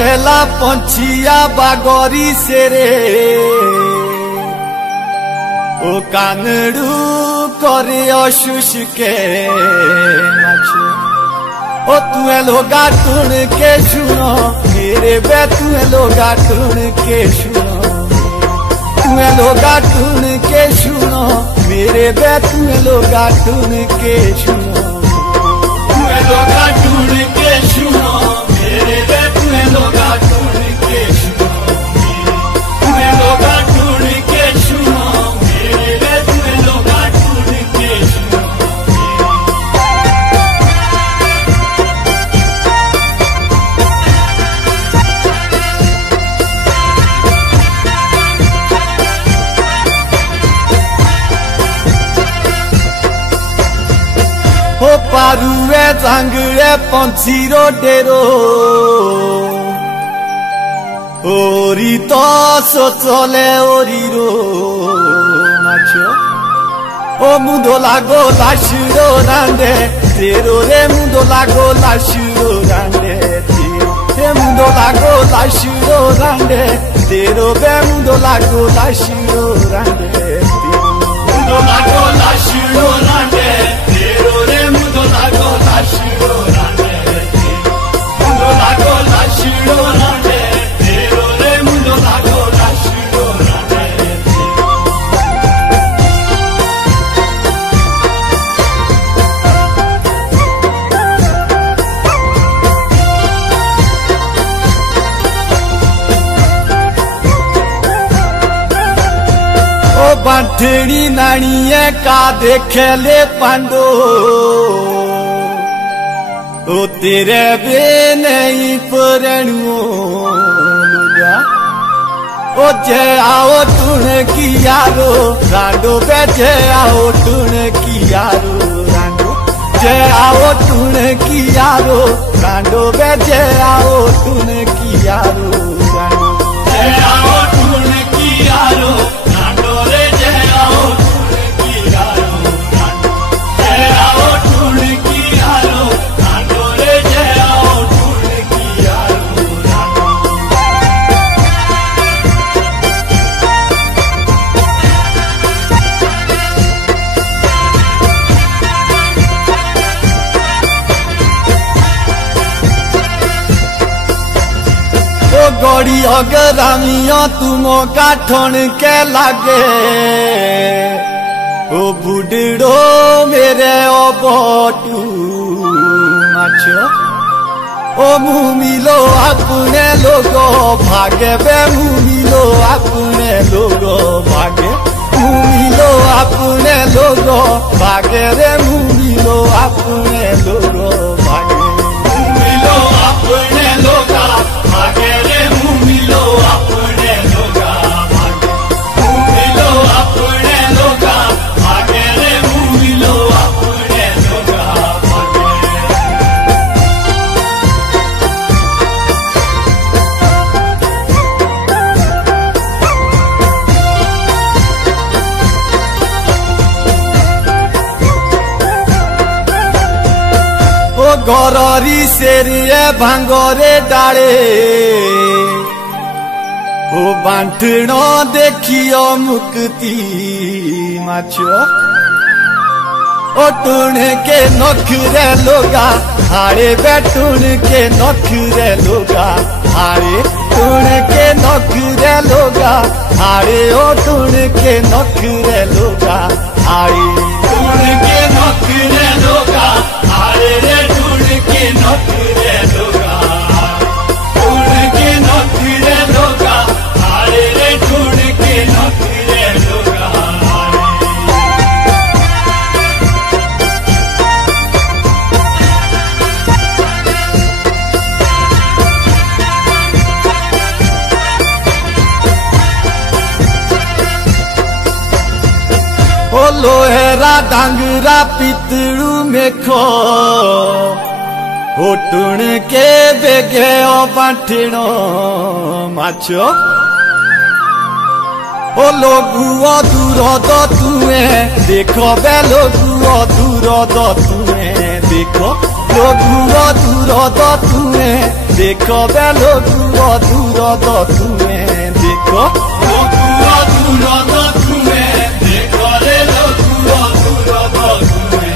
उड़ेला पंछिया बागरी से रे ओ कांगड़ू करे अशुष के नाचे ओ तुए लोगा टूण के सुनो मेरे बे तुए लोगा टूण के सुनो तुए लोगा टूण के सुनो मेरे बे तुए लोगा टूण के सुनो तुए लोगा टूण के सुनो मेरे बे तुए लोगा टूण के सुनो तुए लोगा टूण के सुनो मेरे बे तुए लोगा टूण के सुनो। हो पारुए जांगड़े पंछीरो डेरो ओरी तो सोचले ओरी रो नाचो ओ मुंडो लागो लाशिरो रांडे तेरो रे मुंडो लागो लाशिरो रांडे ते मुंडो लागो लाशिरो रांडे तेरो बे मुंडो लागो लाशिरो रांडे मुंडो लागो लाशिरो रांडे तेरो रे मुंडो लागो लाशिरो रांडे मुंडो लागो लाशिरो रांडे तेरो रे मुंडो लागो लाशिरो रांडे। ओ बांठड़ी नाणिये का देखेले पांडो ओ तेरे बे नहीं परणुओ लुगा ओ जे आओ टूण की यारो रांडो बे जे आओ टूण की यारो रांडो जे आओ टूण की यारो रांडो बे जे आओ टूण की यारो रांडो जे आओ टूण की यारो रांडो रे जे आओ टूण की यारो रांडो जे आओ टूण की यारो रांडो रे जे आओ टूण की यारो रांडो। ओ गड़ी अगरामिया तुमो काठन के लागे ओ बुडड़ो मेरे ओ बटू नाचो ओ मुमिलो अपने लोगो भागे बे मुमिलो अपने लोगो भागे मुमिलो अपने लोगो भागे रे मुमिलो अपने लोगो भागे मुमिलो अपने लोगा भागे रे मुमिलो अपने लोगा भागे मुमिलो अपने लोगा भागे रे मुमिलो अपने लोगा भागे। ओ गररी सेरिए भांगरे डाले ओ बांठण देखियो मुक्ति माछो ओ टूण के नखरे लोगा हारे बैठूण के नखरे लोगा हारे टूण के नखरे लोगा हारे ओ टूण के नखरे लोगा हारे टूण के नखरे लोगा हारे रे टूण के नखरे लोगा टूण के नखरे लोगा हारे रे टूण के नखरे लोगा। ओ लोहेरा डांगरा पितड़ू में खो ओ टूण के बेगे ओ बांठणो माछो ओ लोगुओ दूर दो तुए देखो बे लोगुओ दूर दो तुए देखो लोगुआ दूर द तुए देखो बे लोगुआ दूर द तुए देखो लोगुआ दूर द तुए देखो रे लोगुआ दूर द तुए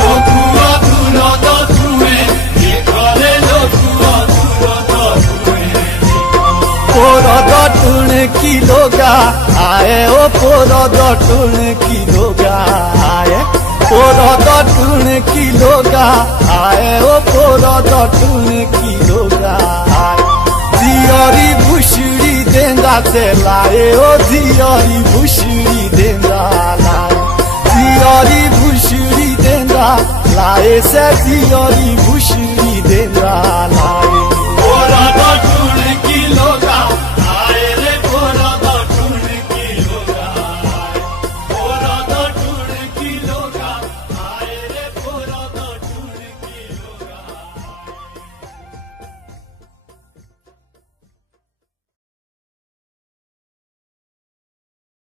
लोगुआ दूर द तुए देखो रे लोगुआ दूर द तुए पोरो द टुण की लोगा आए ओ पोरो द टुण की लोगा आए पोरो द टुण की लोगा आए ओ पोरो द टुण की लोगा आए जियोरी भुसड़ी देंदा से लाए ओ जियोरी भुसड़ी देंदा लाए जियोरी भुसड़ी देंदा लाए से जियोरी भुसड़ी देंदा लाए